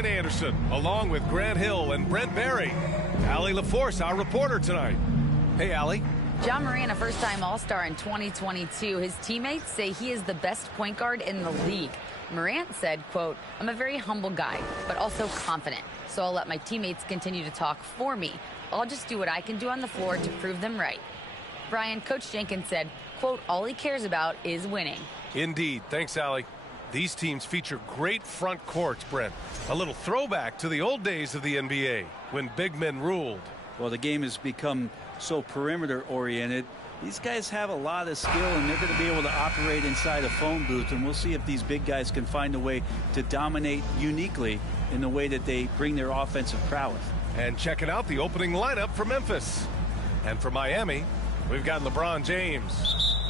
Brian Anderson, along with Grant Hill and Brent Berry. Allie LaForce, our reporter tonight. Hey, Allie. Ja Morant, a first-time All-Star in 2022. His teammates say he is the best point guard in the league. Morant said, quote, "I'm a very humble guy, but also confident. So I'll let my teammates continue to talk for me. I'll just do what I can do on the floor to prove them right." Brian, Coach Jenkins said, quote, "All he cares about is winning." Indeed. Thanks, Allie. These teams feature great front courts, Brent. A little throwback to the old days of the NBA when big men ruled. Well, the game has become so perimeter oriented. These guys have a lot of skill, and they're going to be able to operate inside a phone booth, and we'll see if these big guys can find a way to dominate uniquely in the way that they bring their offensive prowess. And checking out the opening lineup for Memphis. And for Miami, we've got LeBron James.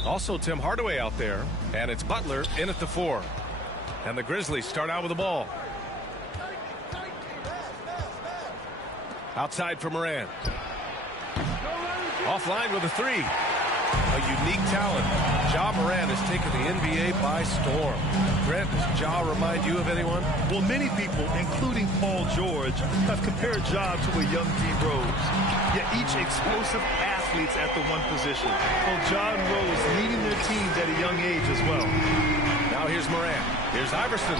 Also Tim Hardaway out there. And it's Butler in at the 4. And the Grizzlies start out with the ball. Outside for Morant. Offline with a 3. A unique talent. Ja Morant has taken the NBA by storm. Brent, does Ja remind you of anyone? Well, many people, including Paul George, have compared Ja to a young D. Rose. Yet each explosive athletes at the one position. Well, Ja and Rose leading their teams at a young age as well. Now here's Morant. Here's Iverson.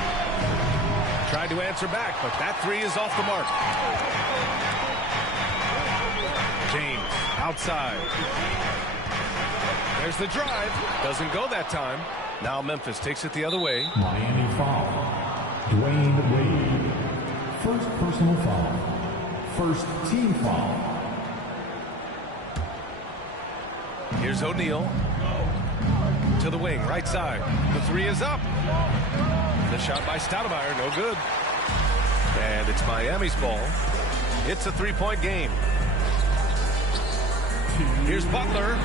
Tried to answer back, but that 3 is off the mark. James outside. There's the drive. Doesn't go that time. Now Memphis takes it the other way. Miami foul. Dwayne Wade. First personal foul. First team foul. Here's O'Neal. To the wing, right side. The 3 is up. The shot by Stoudemire, no good. And it's Miami's ball. It's a 3-point game. Here's Butler.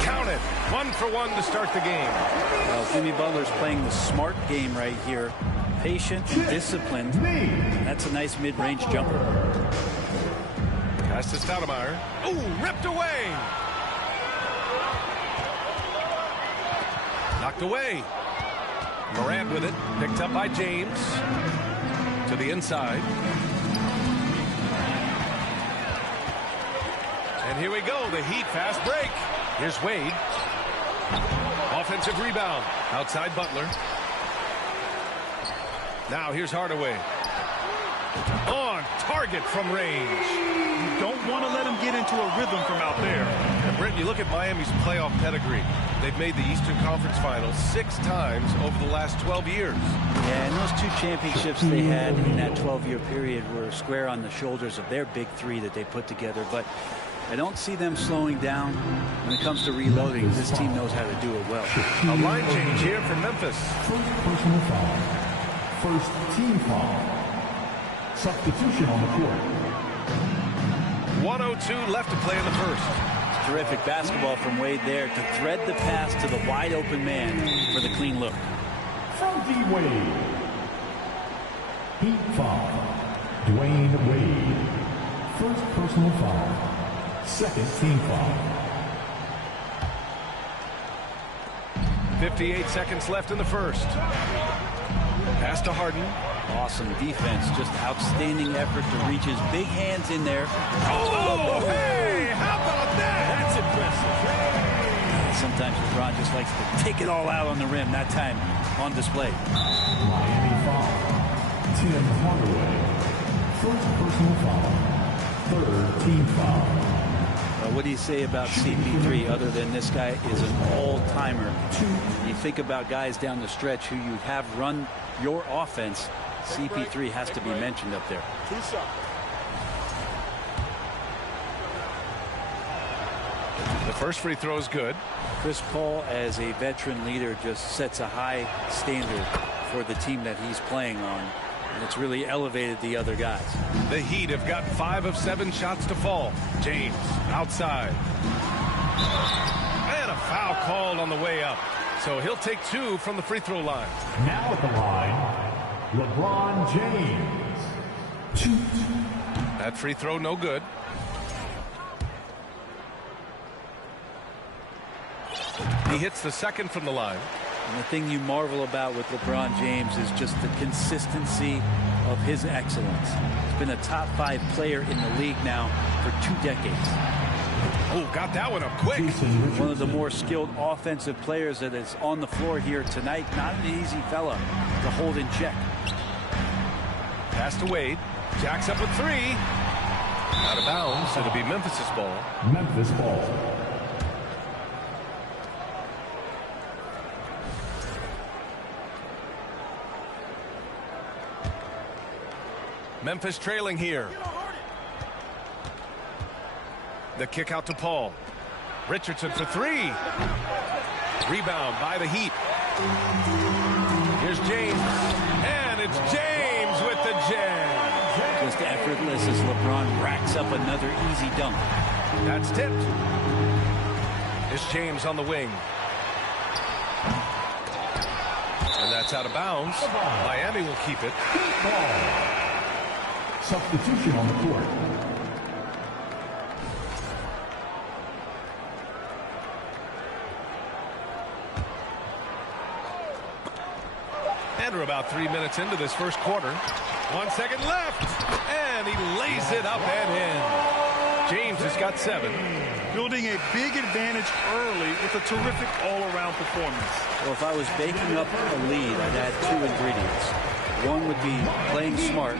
Count it. 1 for 1 to start the game. Well, Jimmy Butler's playing the smart game right here. Patient and disciplined. That's a nice mid-range jumper. Pass to Stoudemire. Ooh, ripped away. Knocked away. Morant with it. Picked up by James. To the inside. And here we go, the Heat fast break. Here's Wade. Offensive rebound. Outside Butler. Now here's Hardaway. On target from range. You don't want to let him get into a rhythm from out there. And Brent, you look at Miami's playoff pedigree. They've made the Eastern Conference Finals 6 times over the last 12 years. Yeah, and those 2 championships they had in that 12-year period were square on the shoulders of their big 3 that they put together. But I don't see them slowing down when it comes to reloading. This team knows how to do it well. A line change here for Memphis. First personal foul. First team foul. Substitution on the court. 1:02 left to play in the first. Terrific basketball from Wade there to thread the pass to the wide open man for the clean look. From D-Wade. Heat foul. Dwayne Wade. First personal foul. Second team foul. 58 seconds left in the first. Pass to Harden. Awesome defense. Just outstanding effort to reach his big hands in there. Oh, hey, how about that? That's impressive. Sometimes LeBron just likes to take it all out on the rim. That time on display. Miami foul. Tim Hardaway. First personal foul. Third team foul. What do you say about CP3 other than this guy is an all-timer? You think about guys down the stretch who you have run your offense. CP3 has to be mentioned up there. The first free throw is good. Chris Paul, as a veteran leader, just sets a high standard for the team that he's playing on. And it's really elevated the other guys. The Heat have got 5 of 7 shots to fall. James outside. And a foul called on the way up. So he'll take 2 from the free throw line. Now at the line, LeBron James. 2. That free throw no good. He hits the second from the line. And the thing you marvel about with LeBron James is just the consistency of his excellence. He's been a top 5 player in the league now for 2 decades. Oh, got that one up quick. One of the more skilled offensive players that is on the floor here tonight. Not an easy fella to hold in check. Pass to Wade. Jacks up with 3. Out of bounds. It'll be Memphis's ball. Memphis ball. Memphis trailing here. The kick out to Paul. Richardson for 3. Rebound by the Heat. Here's James. And it's James with the jam. Just effortless as LeBron racks up another easy dunk. That's tipped. Here's James on the wing. And that's out of bounds. Miami will keep it. Substitution on the court. And we're about 3 minutes into this first quarter. 1 second left. And he lays it up and in. James has got 7. Building a big advantage early with a terrific all-around performance. Well, if I was baking up a lead, I'd add 2 ingredients. One would be playing smart.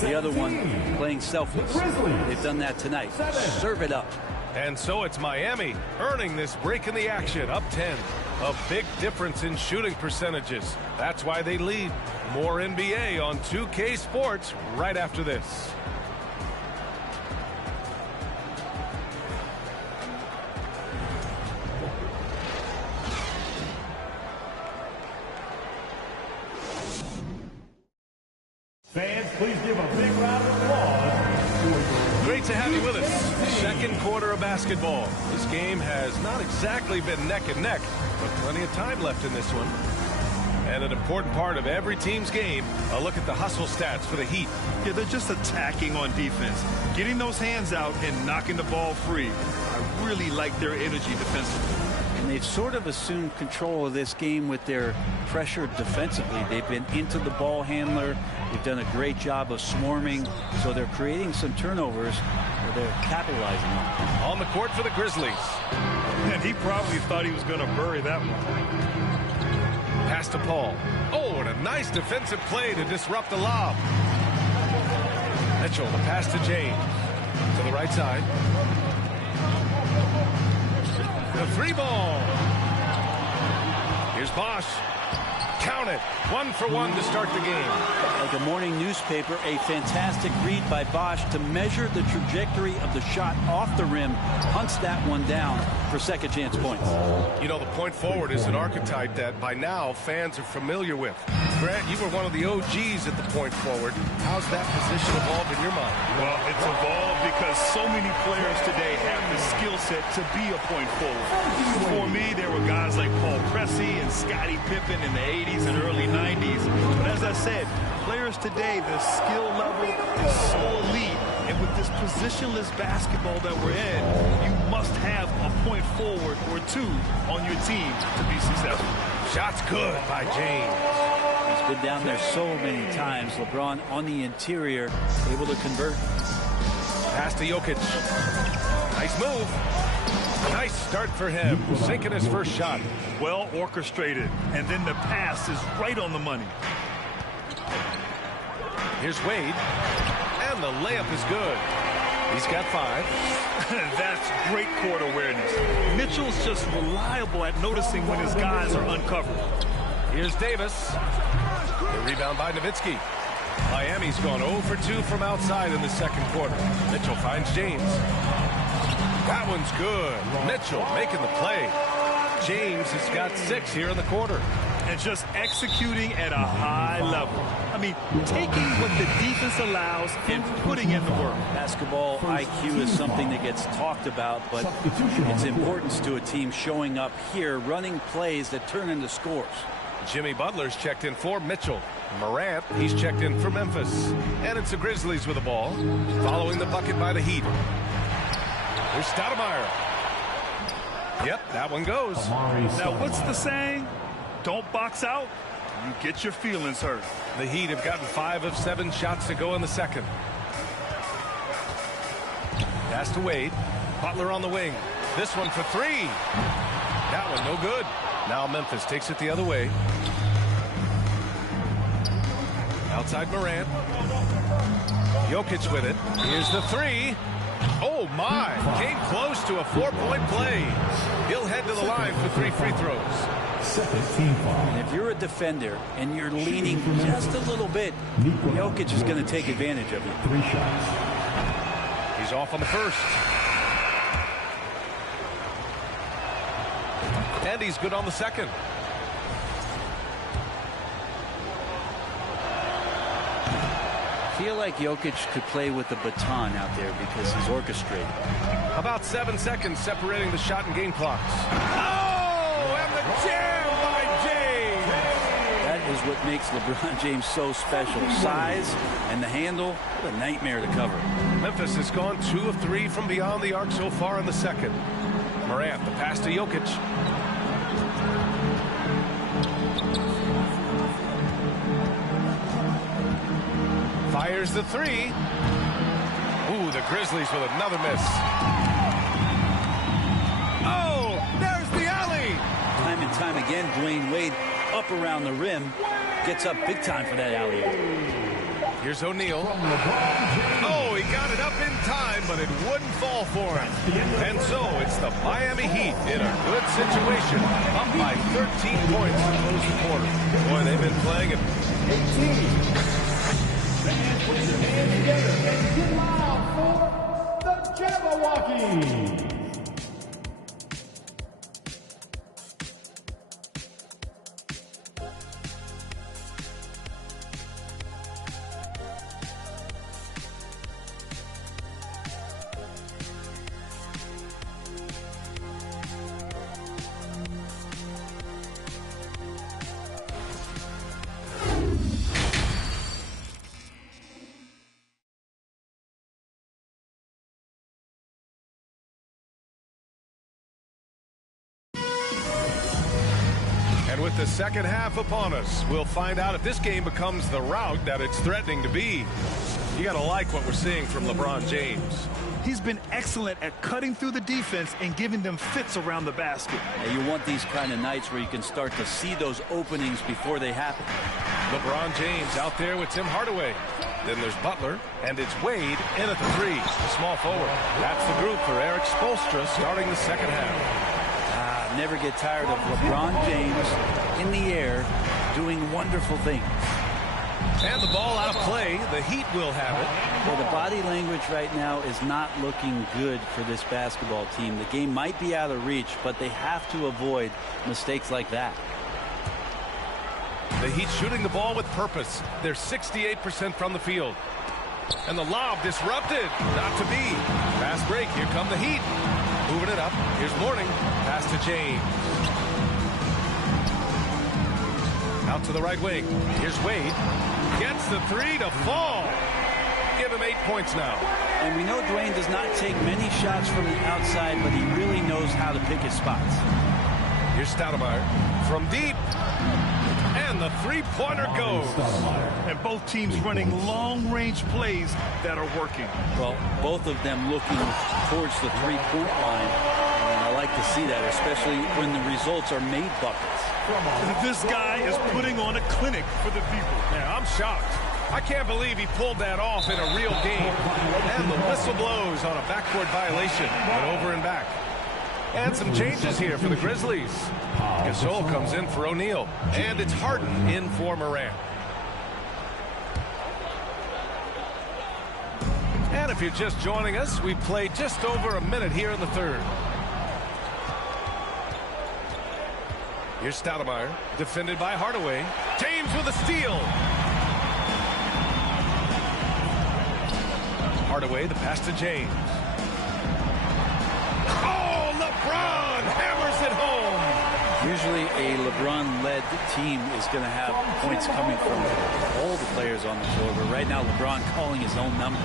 The other one, playing selfless. They've done that tonight. Serve it up. And so it's Miami earning this break in the action, up 10. A big difference in shooting percentages. That's why they lead. More NBA on 2K Sports right after this. Fans, please give a big round of applause. Great to have you with us. Second quarter of basketball. This game has not exactly been neck and neck, but plenty of time left in this one. And an important part of every team's game, a look at the hustle stats for the Heat. Yeah, they're just attacking on defense, getting those hands out and knocking the ball free. I really like their energy defensively. And they've sort of assumed control of this game with their pressure defensively. They've been into the ball handler. They've done a great job of swarming. So they're creating some turnovers that they're capitalizing on. On the court for the Grizzlies. And he probably thought he was going to bury that one. Pass to Paul. Oh, and a nice defensive play to disrupt the lob. Mitchell, the pass to James. To the right side. The 3 ball. Here's Bosch. Count it. 1 for 1 to start the game. Like a morning newspaper, a fantastic read by Bosch to measure the trajectory of the shot off the rim. Hunts that one down for second chance points. You know, the point forward is an archetype that by now fans are familiar with. Grant, you were one of the OGs at the point forward. How's that position evolved in your mind? Well, it's evolved because so many players today have the skill set to be a point forward. For me, there were guys like Paul Pressey and Scottie Pippen in the 80s and early 90s. But as I said, players today, the skill level is so elite. And with this positionless basketball that we're in, you must have a point forward or 2 on your team to be successful. Shot's good by James. He's been down there so many times. LeBron on the interior, able to convert. Pass to Jokic. Nice move. Nice start for him. Sinking his first shot. Well orchestrated. And then the pass is right on the money. Here's Wade. And the layup is good. He's got 5. That's great court awareness. Mitchell's just reliable at noticing when his guys are uncovered. Here's Davis. The rebound by Nowitzki. Miami's gone 0 for 2 from outside in the second quarter. Mitchell finds James. That one's good. Mitchell making the play. James has got 6 here in the quarter. And just executing at a high level. I mean, taking what the defense allows and putting in the work. Basketball IQ is something that gets talked about, but its importance to a team showing up here, running plays that turn into scores. Jimmy Butler's checked in for Mitchell. Morant, he's checked in for Memphis. And it's the Grizzlies with the ball, following the bucket by the Heat. Here's Stoudemire. Yep, that one goes. Now, what's the saying? Don't box out. You get your feelings hurt. The Heat have gotten 5 of 7 shots to go in the second. Pass to Wade. Butler on the wing. This one for 3. That one no good. Now Memphis takes it the other way. Outside Morant. Jokic with it. Here's the 3. Oh, my. Came close to a 4-point play. He'll head to the line for 3 free throws. Second team foul. And if you're a defender and you're leaning just a little bit, Jokic is going to take advantage of it. 3 shots. He's off on the first. And he's good on the second. I feel like Jokic could play with the baton out there because he's orchestrating. About 7 seconds separating the shot and game clocks. Oh, and the jam by James. That is what makes LeBron James so special. Size and the handle, what a nightmare to cover. Memphis has gone 2 of 3 from beyond the arc so far in the second. Morant, the pass to Jokic. Fires the 3. Ooh, the Grizzlies with another miss. Oh, there's the alley. Time and time again, Dwayne Wade up around the rim. Gets up big time for that alley. Here's O'Neal. Oh, he got it up in time, but it wouldn't fall for him. And so it's the Miami Heat in a good situation. Up by 13 points to close the quarter. Boy, they've been playing it. 18. Put your hands together and get loud for the Jabberwockies. With the second half upon us, we'll find out if this game becomes the rout that it's threatening to be. You got to like what we're seeing from LeBron James. He's been excellent at cutting through the defense and giving them fits around the basket. And you want these kind of nights where you can start to see those openings before they happen. LeBron James out there with Tim Hardaway. Then there's Butler, and it's Wade in at the 3, the small forward. That's the group for Eric Spoelstra starting the second half. Never get tired of LeBron James in the air doing wonderful things. And the ball out of play. The Heat will have it. Well, the body language right now is not looking good for this basketball team. The game might be out of reach, but they have to avoid mistakes like that. The Heat shooting the ball with purpose. They're 68% from the field. And the lob disrupted. Not to be. Fast break. Here come the Heat. Moving it up. Here's Mourning. Pass to James. Out to the right wing. Here's Wade. Gets the 3 to fall. Give him 8 points now. And we know Dwayne does not take many shots from the outside, but he really knows how to pick his spots. Here's Stoudemire from deep. And the 3-pointer goes. And both teams running long-range plays that are working. Well, both of them looking towards the 3-point line. And I like to see that, especially when the results are made buckets. This guy is putting on a clinic for the people. Yeah, I'm shocked. I can't believe he pulled that off in a real game. And the whistle blows on a backcourt violation. But over and back. And some changes here for the Grizzlies. Gasol comes in for O'Neal. And it's Harden in for Morant. And if you're just joining us, we've played just over a minute here in the third. Here's Stoudemire, defended by Hardaway. James with a steal. Hardaway, the pass to James. Oh, LeBron hammers it home. Usually a LeBron-led team is going to have points coming from all the players on the floor, but right now LeBron calling his own number.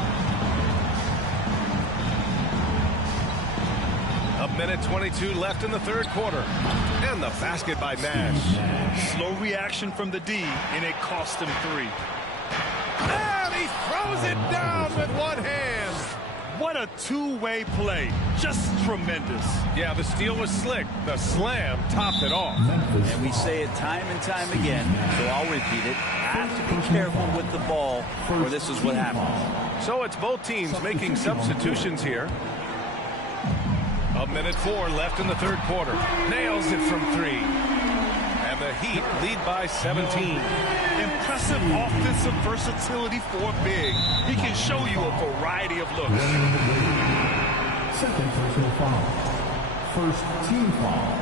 A minute 22 left in the third quarter. And the basket by Nash. Slow reaction from the D, and it cost him 3. And he throws it down with one hand. What a two-way play. Just tremendous. Yeah, the steal was slick. The slam topped it off. And we say it time and time again, so I'll repeat it. Have to be careful with the ball, or this is what happens. So it's both teams making substitutions here. A minute 4 left in the third quarter. Nails it from 3. And the Heat lead by 17. Impressive offensive versatility for a big. He can show you a variety of looks. Second personal foul. First team foul.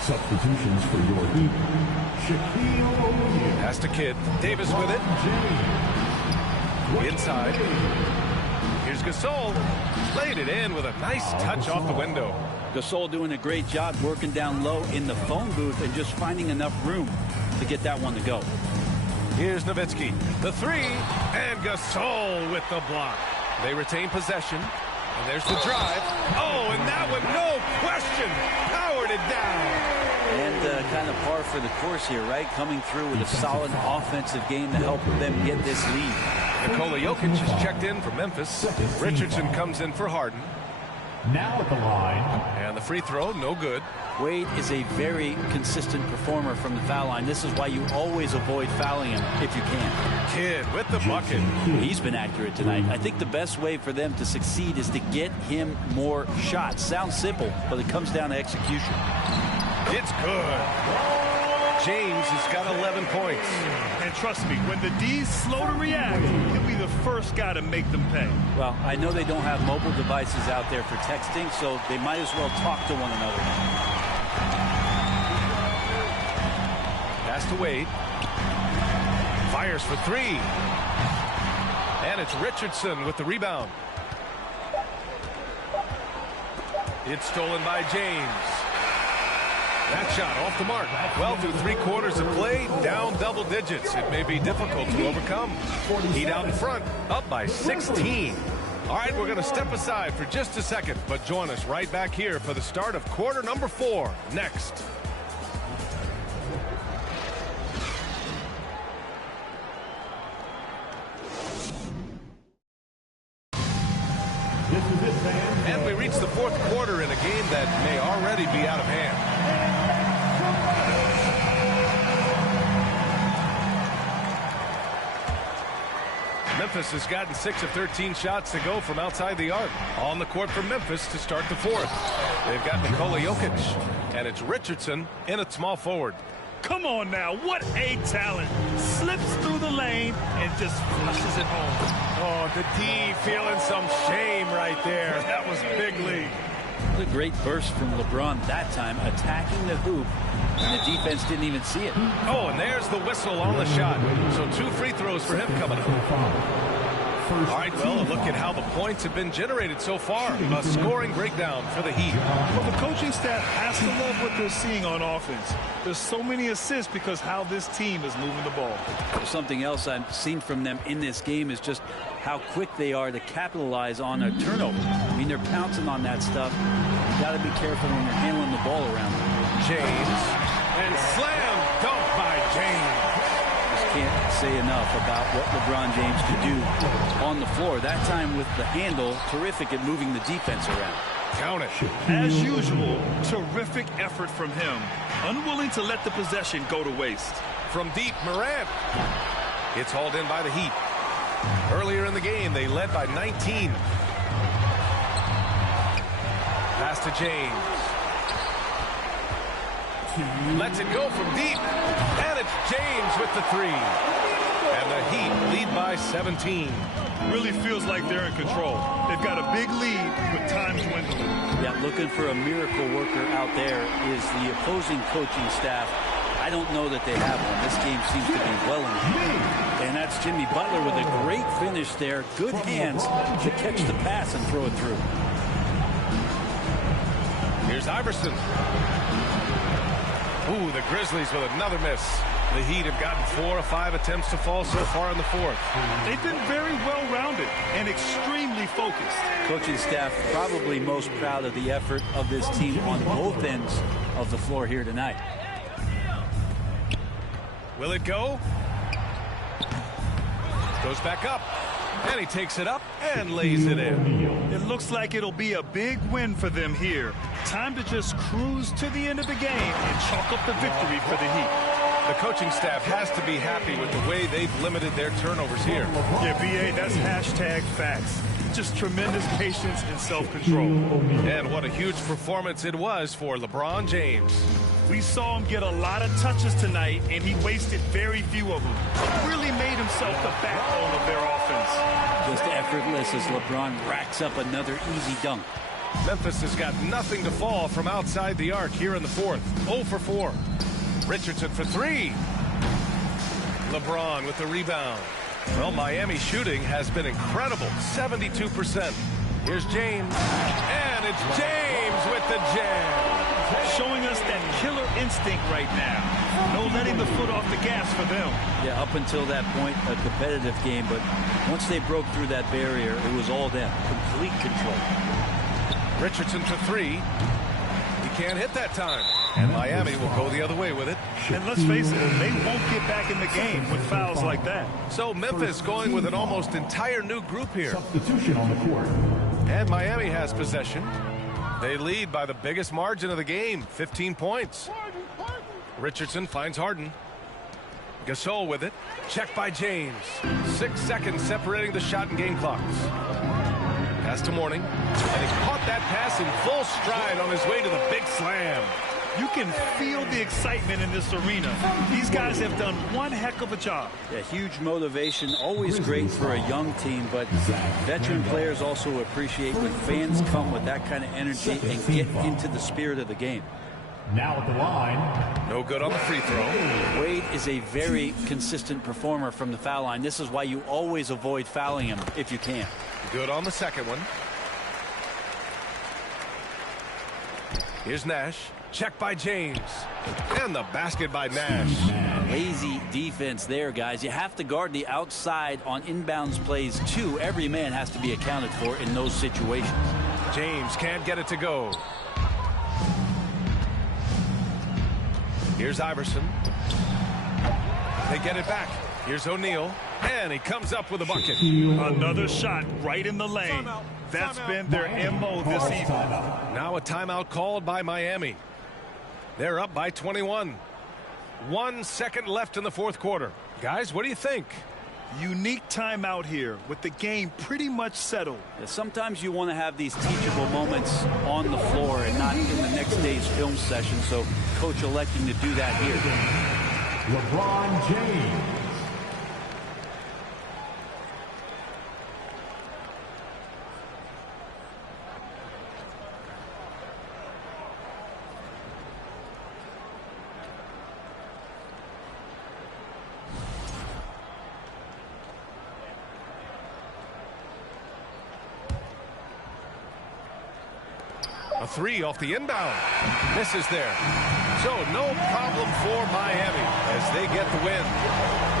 Substitutions for your Heat. Shaquille O'Neal. Pass to Kidd. Davis with it. Inside. Here's Gasol. Laid it in with a nice touch off the window. Gasol doing a great job working down low in the phone booth and just finding enough room to get that one to go. Here's Nowitzki. The 3. And Gasol with the block. They retain possession. And there's the drive. Oh, and that one, no question, powered it down. And kind of par for the course here, right? Coming through with a solid offensive game to help them get this lead. Nikola Jokic has checked in for Memphis. Richardson comes in for Harden. Now at the line. And the free throw, no good. Wade is a very consistent performer from the foul line. This is why you always avoid fouling him if you can. Kidd with the bucket. He's been accurate tonight. I think the best way for them to succeed is to get him more shots. Sounds simple, but it comes down to execution. It's good. James has got 11 points. And trust me, when the D's slow to react, he'll be the first guy to make them pay. Well, I know they don't have mobile devices out there for texting, so they might as well talk to one another. Pass to Wade. Fires for 3. And it's Richardson with the rebound. It's stolen by James. That shot off the mark. Well, through 3 quarters of play, down double digits. It may be difficult to overcome. Heat out in front, up by 16. All right, we're going to step aside for just a second, but join us right back here for the start of quarter number 4 next. And we reach the 4th quarter in a game that may already be out of hand. Memphis has gotten 6 of 13 shots to go from outside the arc. On the court for Memphis to start the 4th. They've got Nikola Jokic, and it's Richardson in at small forward. Come on now, what a talent. Slips through the lane and just flushes it home. Oh, the D feeling some shame right there. That was big league. What a great burst from LeBron that time, attacking the hoop, and the defense didn't even see it. Oh, and there's the whistle on the shot. So 2 free throws for him coming up. All right, well, a look at how the points have been generated so far. A scoring breakdown for the Heat. Well, the coaching staff has to love what they're seeing on offense. There's so many assists because how this team is moving the ball. Something else I've seen from them in this game is just how quick they are to capitalize on a turnover. I mean, they're pouncing on that stuff. You got to be careful when you're handling the ball around. James, and slam dunk by James. Can't say enough about what LeBron James could do on the floor. That time with the handle, terrific at moving the defense around. Count it. As usual, terrific effort from him. Unwilling to let the possession go to waste. From deep, Morant. It's hauled in by the Heat. Earlier in the game, they led by 19. Pass to James. Lets it go from deep. And it's James with the 3. And the Heat lead by 17. Really feels like they're in control. They've got a big lead with time dwindling. Yeah, looking for a miracle worker out there is the opposing coaching staff. I don't know that they have one. This game seems to be well in hand. And that's Jimmy Butler with a great finish there. Good hands to catch the pass and throw it through. Here's Iverson. Ooh, the Grizzlies with another miss. The Heat have gotten 4 of 5 attempts to fall so far in the 4th. They've been very well-rounded and extremely fully focused. Coaching staff probably most proud of the effort of this team on both ends of the floor here tonight. Will it go? Goes back up. And he takes it up and lays it in. It looks like it'll be a big win for them here. Time to just cruise to the end of the game and chalk up the victory for the Heat. The coaching staff has to be happy with the way they've limited their turnovers here. Yeah, BA, that's hashtag facts. Just tremendous patience and self-control. And what a huge performance it was for LeBron James. We saw him get a lot of touches tonight, and he wasted very few of them. Really made himself the backbone of their offense. Just effortless as LeBron racks up another easy dunk. Memphis has got nothing to fall from outside the arc here in the fourth. 0 for 4. Richardson for 3. LeBron with the rebound. Well, Miami's shooting has been incredible. 72%. Here's James. And it's James with the jam. Showing us that killer instinct right now. No letting the foot off the gas for them. Yeah, up until that point, a competitive game, but once they broke through that barrier, it was all them. Complete control. Richardson for 3. He can't hit that time. And Miami will go the other way with it. And let's face it, they won't get back in the game with fouls like that. So Memphis going with an almost entire new group here. Substitution on the court. And Miami has possession. They lead by the biggest margin of the game, 15 points. Richardson finds Harden. Gasol with it. Checked by James. 6 seconds separating the shot and game clocks. Pass to Mourning. And he caught that pass in full stride on his way to the big slam. You can feel the excitement in this arena. These guys have done one heck of a job. Yeah, huge motivation, always great for a young team, but veteran players also appreciate when fans come with that kind of energy and get into the spirit of the game. Now at the line. No good on the free throw. Wade is a very consistent performer from the foul line. This is why you always avoid fouling him if you can. Good on the second one. Here's Nash. Checked by James. And the basket by Nash. Lazy defense there, guys. You have to guard the outside on inbounds plays, too. Every man has to be accounted for in those situations. James can't get it to go. Here's Iverson. They get it back. Here's O'Neal. And he comes up with a bucket. Another shot right in the lane. That's been their MO this evening. Now a timeout called by Miami. They're up by 21. 1 second left in the fourth quarter. Guys, what do you think? Unique timeout here with the game pretty much settled. Yeah, sometimes you want to have these teachable moments on the floor and not in the next day's film session, so coach electing to do that here. LeBron James. A 3 off the inbound. Misses there. So no problem for Miami as they get the win.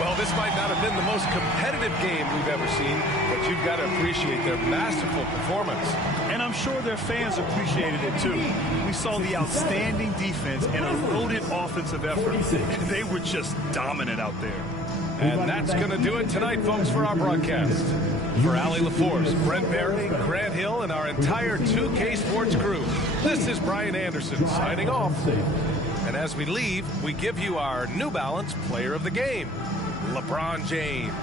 Well, this might not have been the most competitive game we've ever seen, but you've got to appreciate their masterful performance. And I'm sure their fans appreciated it too. We saw the outstanding defense and a loaded offensive effort. They were just dominant out there. And that's going to do it tonight, folks, for our broadcast. For Allie LaForce, Brent Barry, Grant Hill, and our entire 2K Sports crew, this is Brian Anderson signing off. And as we leave, we give you our New Balance Player of the Game, LeBron James.